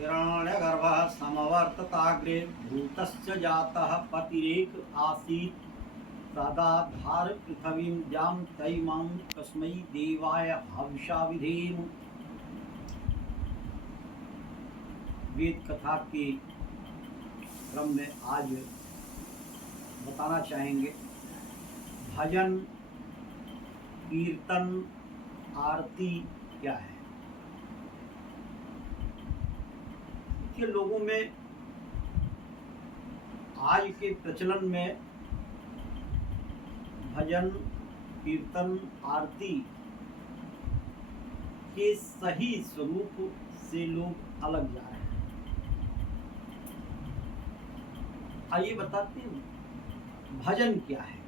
हिरण्यगर्भः समवर्तताग्रे भूतस्य जातः पतिरेक आसीत् तदा धार पृथ्वीं द्यां तैमां कस्मै देवाय हविषा विधेम। वेद कथा के क्रम में आज बताना चाहेंगे भजन कीर्तन आरती क्या है। के लोगों में आज के प्रचलन में भजन कीर्तन आरती के सही स्वरूप से लोग अलग जा रहे हैं। आइए बताते हैं भजन क्या है।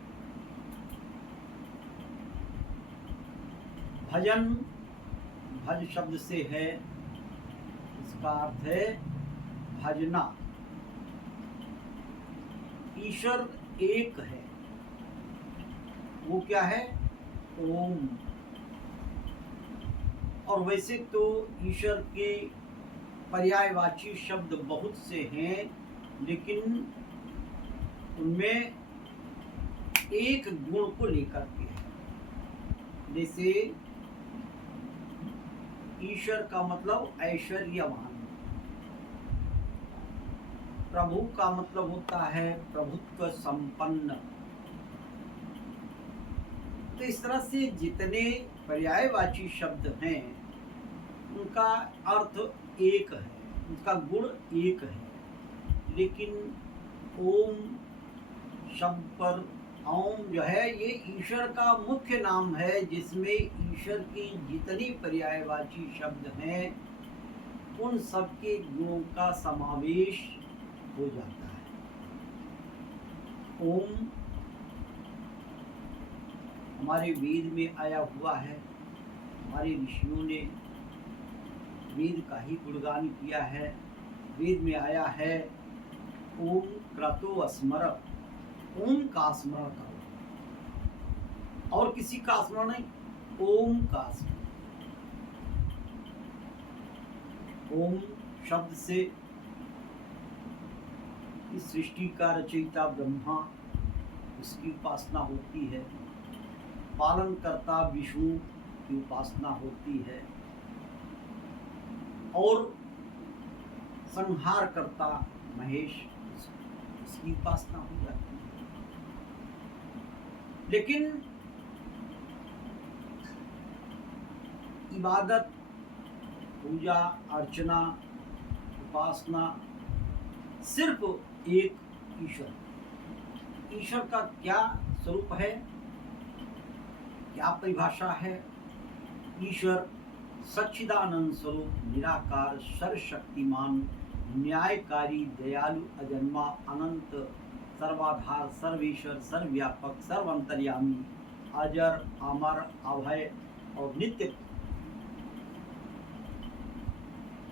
भजन भज शब्द से है, इसका अर्थ है भजना। ईश्वर एक है, वो क्या है? ओम। और वैसे तो ईश्वर के पर्यायवाची शब्द बहुत से हैं, लेकिन उनमें एक गुण को लेकर के है। जैसे ईश्वर का मतलब ऐश्वर्यवान, प्रभु का मतलब होता है प्रभुत्व संपन्न। तो इस तरह से जितने पर्यायवाची शब्द हैं उनका अर्थ एक है, उनका गुण एक है। लेकिन ओम शब्द पर ओम जो है ये ईश्वर का मुख्य नाम है, जिसमें ईश्वर की जितनी पर्यायवाची शब्द हैं उन सबके गुणों का समावेश हो जाता है। ओम हमारे वेद में आया हुआ है। हमारे ऋषियों ने वेद का ही गुणगान किया है। वेद में आया है ओम क्रतो स्मर, ओम का स्मरण करो, और किसी का स्मरण नहीं, ओम का स्मरण। ओम शब्द से इस सृष्टि का रचयिता ब्रह्मा, उसकी उपासना होती है। पालन करता विष्णु की उपासना होती है, और संहार करता महेश, उसकी उपासना हो जाती है। लेकिन इबादत, पूजा अर्चना, उपासना सिर्फ एक ईश्वर। ईश्वर का क्या स्वरूप है, क्या परिभाषा है? ईश्वर सच्चिदानंद स्वरूप, निराकार, सर्वशक्तिमान, न्यायकारी, दयालु, अजन्मा, अनंत, सर्वाधार, सर्वेश्वर, सर्वव्यापक, सर्वंतर्यामी, अजर, अमर, अभय और नित्य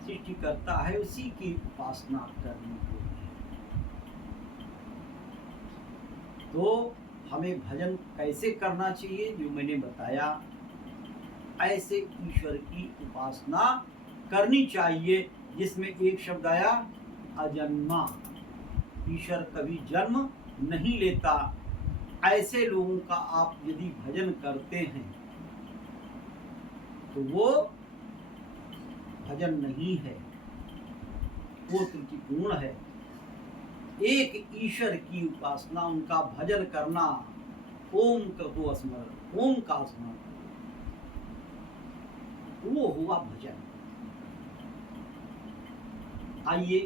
सृष्टि करता है। उसी की उपासना करनी होगी। तो हमें भजन कैसे करना चाहिए, जो मैंने बताया, ऐसे ईश्वर की उपासना करनी चाहिए, जिसमें एक शब्द आया अजन्मा। ईश्वर कभी जन्म नहीं लेता। ऐसे लोगों का आप यदि भजन करते हैं तो वो भजन नहीं है, वो त्रुटिपूर्ण है। एक ईश्वर की उपासना, उनका भजन करना, ओम को स्मरण, ओम का स्मरण, वो हुआ भजन। आइए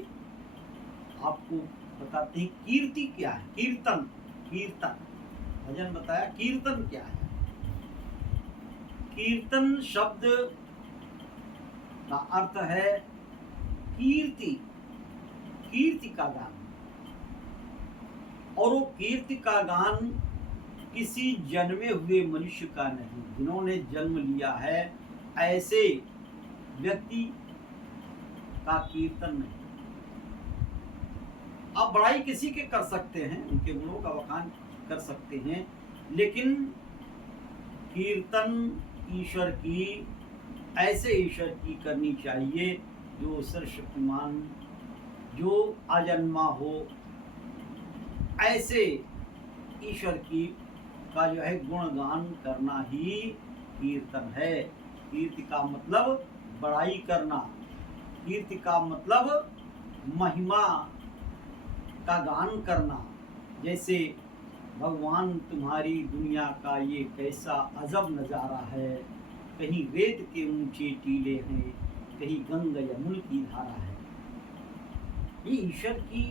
आपको बताते हैं कीर्ति क्या है। कीर्तन, कीर्तन भजन बताया, कीर्तन क्या है? कीर्तन शब्द का अर्थ है कीर्ति, कीर्ति का गान। और वो कीर्ति का गान किसी जन्मे हुए मनुष्य का नहीं, जिन्होंने जन्म लिया है ऐसे व्यक्ति का कीर्तन नहीं। आप बड़ाई किसी के कर सकते हैं, उनके गुणों का बखान कर सकते हैं, लेकिन कीर्तन ईश्वर की, ऐसे ईश्वर की करनी चाहिए जो सर्वशक्तिमान, जो अजन्मा हो, ऐसे ईश्वर की का जो है गुणगान करना ही कीर्तन है। कीर्ति का मतलब बड़ाई करना, कीर्ति का मतलब महिमा का गान करना। जैसे भगवान तुम्हारी दुनिया का ये कैसा अजब नज़ारा है, कहीं रेत के ऊंचे टीले हैं, कहीं गंगा यमुना की धारा है। ये ईश्वर की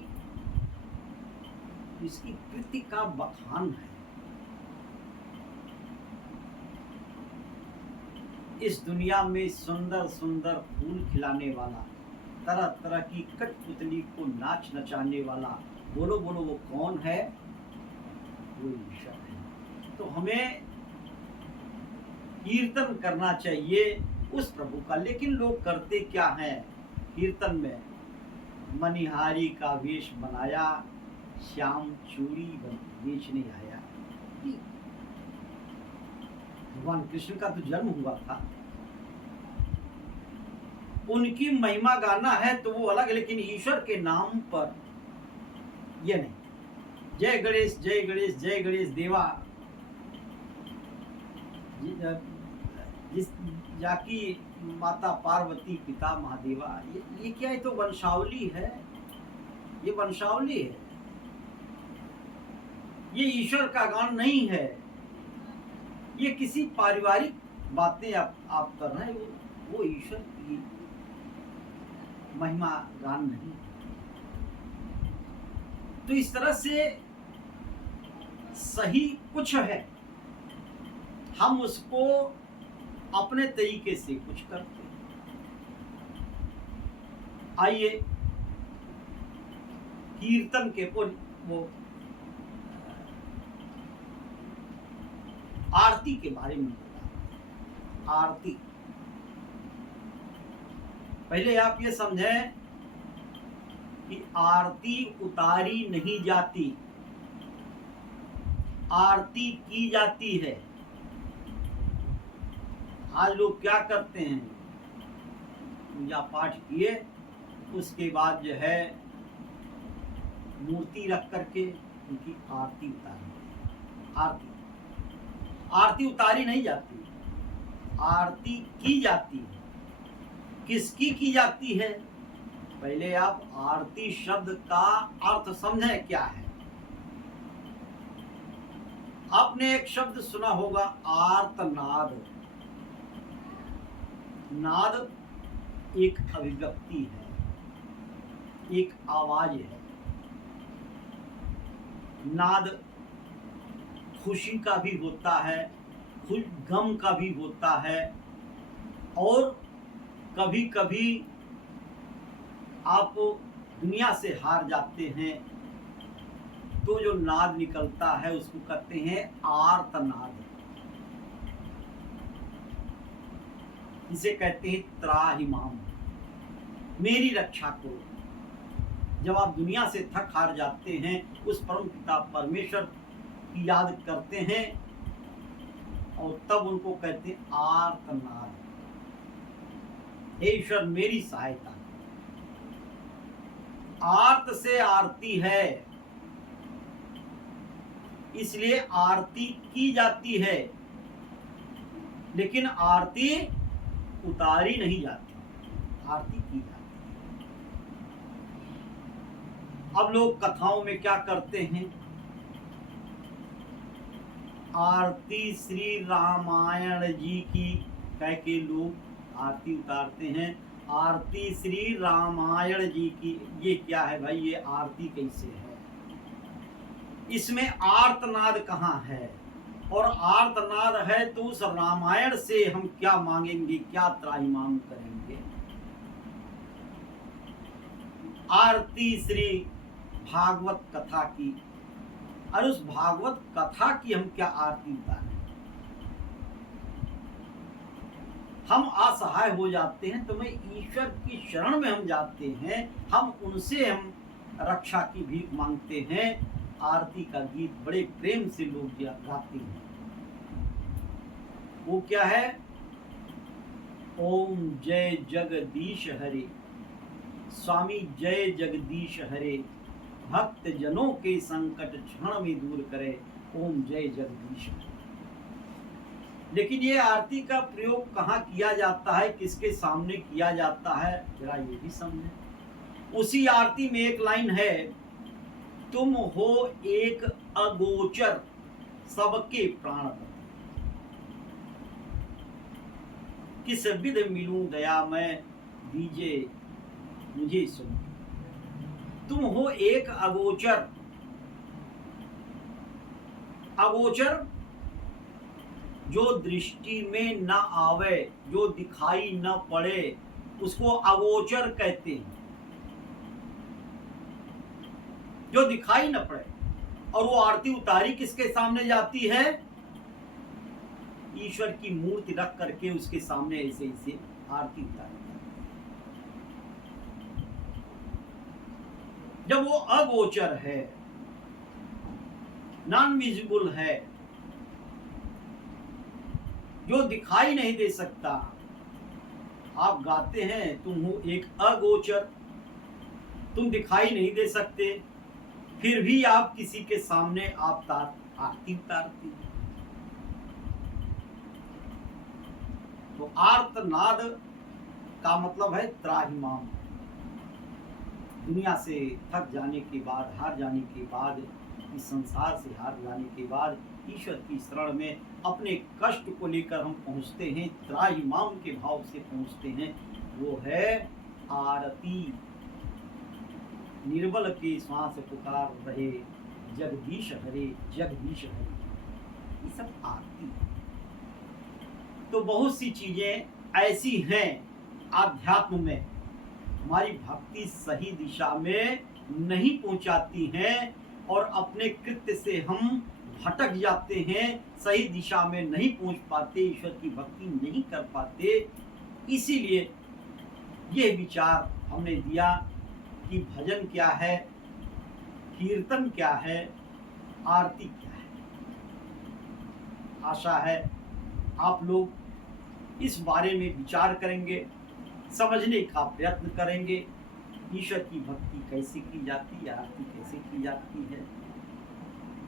इसकी कृति का बखान है। इस दुनिया में सुंदर सुंदर फूल खिलाने वाला, तरह तरह की कठपुतली को नाच नचाने वाला, बोलो बोलो वो कौन है? वो ईश्वर है। तो हमें कीर्तन करना चाहिए उस प्रभु का। लेकिन लोग करते क्या हैं कीर्तन में? मनिहारी का वेश बनाया, श्याम चूड़ी बेचने आया। भगवान कृष्ण का तो जन्म हुआ था, उनकी महिमा गाना है तो वो अलग, लेकिन ईश्वर के नाम पर ये नहीं। जय गणेश जय गणेश जय गणेश देवा, जिस जाकी माता पार्वती पिता महादेवा, ये क्या है? तो वंशावली है, ये वंशावली है, ये ईश्वर का गान नहीं है। ये किसी पारिवारिक बातें आप कर रहे हैं, वो ईश्वर की महिमा गान नहीं। तो इस तरह से सही कुछ है, हम उसको अपने तरीके से कुछ करते हैं। आइए कीर्तन के वो आरती के बारे में बताएं। आरती, पहले आप ये समझें कि आरती उतारी नहीं जाती, आरती की जाती है। आज लोग क्या करते हैं, पूजा पाठ किए, उसके बाद जो है मूर्ति रख करके उनकी आरती उतारी। आरती उतारी नहीं जाती, आरती की जाती है। किसकी की जाती है? पहले आप आरती शब्द का अर्थ समझें क्या है। आपने एक शब्द सुना होगा, आर्तनाद। नाद एक अभिव्यक्ति है, एक आवाज है। नाद खुशी का भी होता है, गम का भी होता है, और कभी कभी आप दुनिया से हार जाते हैं तो जो नाद निकलता है उसको कहते हैं आर्तनाद। इसे कहते हैं त्राहिमाम, मेरी रक्षा करो। जब आप दुनिया से थक हार जाते हैं, उस परम पिता परमेश्वर की याद करते हैं और तब उनको कहते हैं आर्तनाद। हे ईश्वर मेरी सहायता। आर्त से आरती है, इसलिए आरती की जाती है, लेकिन आरती उतारी नहीं जाती, आरती की जाती है। अब लोग कथाओं में क्या करते हैं, आरती श्री रामायण जी की कह के लोग आरती उतारते हैं। आरती श्री रामायण जी की, ये क्या है भाई? ये आरती कैसे है? इसमें आर्तनाद कहाँ है? और आर्तनाद है तो उस रामायण से हम क्या मांगेंगे, क्या त्राहिमाम करेंगे? आरती श्री भागवत कथा की, और उस भागवत कथा की हम क्या आरती उतारें? हम असहाय हो जाते हैं तो मैं ईश्वर की शरण में हम जाते हैं, हम उनसे हम रक्षा की भीख मांगते हैं। आरती का गीत बड़े प्रेम से लोग गाते हैं। वो क्या है? ओम जय जगदीश हरे, स्वामी जय जगदीश हरे, भक्त जनों के संकट क्षण में दूर करे, ओम जय जगदीश हरे। लेकिन ये आरती का प्रयोग कहाँ किया जाता है, किसके सामने किया जाता है, जरा ये भी समझे। उसी आरती में एक लाइन है, तुम हो एक अगोचर सबके प्राणपति, किस विध मिलूं दया मैं, दीजे मुझे सुन। तुम हो एक अगोचर, अगोचर जो दृष्टि में न आवे, जो दिखाई न पड़े, उसको अगोचर कहते हैं, जो दिखाई न पड़े। और वो आरती उतारी किसके सामने जाती है, ईश्वर की मूर्ति रख करके उसके सामने ऐसे ऐसे आरती उतारी। जब वो अगोचर है, नॉन विजिबल है, जो दिखाई नहीं दे सकता, आप गाते हैं तुम हो एक अगोचर, तुम दिखाई नहीं दे सकते, फिर भी आप किसी के सामने आप आरती उतारती। तो आर्तनाद का मतलब है त्राहिमाम। दुनिया से थक जाने के बाद, हार जाने के बाद, इस संसार से हार जाने के बाद ईश्वर की शरण में अपने कष्ट को लेकर हम पहुंचते हैं, त्राहिमाम के भाव से पहुंचते हैं, वो है आरती। निर्बल के श्वास पुकार रहे, जगदीश हरे जगदीश हरे, ये सब आरती है। तो बहुत सी चीजें ऐसी हैं आध्यात्म में, हमारी भक्ति सही दिशा में नहीं पहुंचाती हैं और अपने कृत्य से हम भटक जाते हैं, सही दिशा में नहीं पहुंच पाते, ईश्वर की भक्ति नहीं कर पाते। इसीलिए ये विचार हमने दिया कि भजन क्या है, कीर्तन क्या है, आरती क्या है। आशा है आप लोग इस बारे में विचार करेंगे, समझने का प्रयत्न करेंगे, ईश्वर की भक्ति कैसे की जाती है, आरती कैसे की जाती है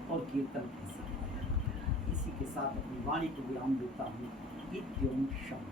और कीर्तन कैसे किया जाता है। इसी के साथ अपनी वाणी को विराम देता हूँ। इत्योम शम।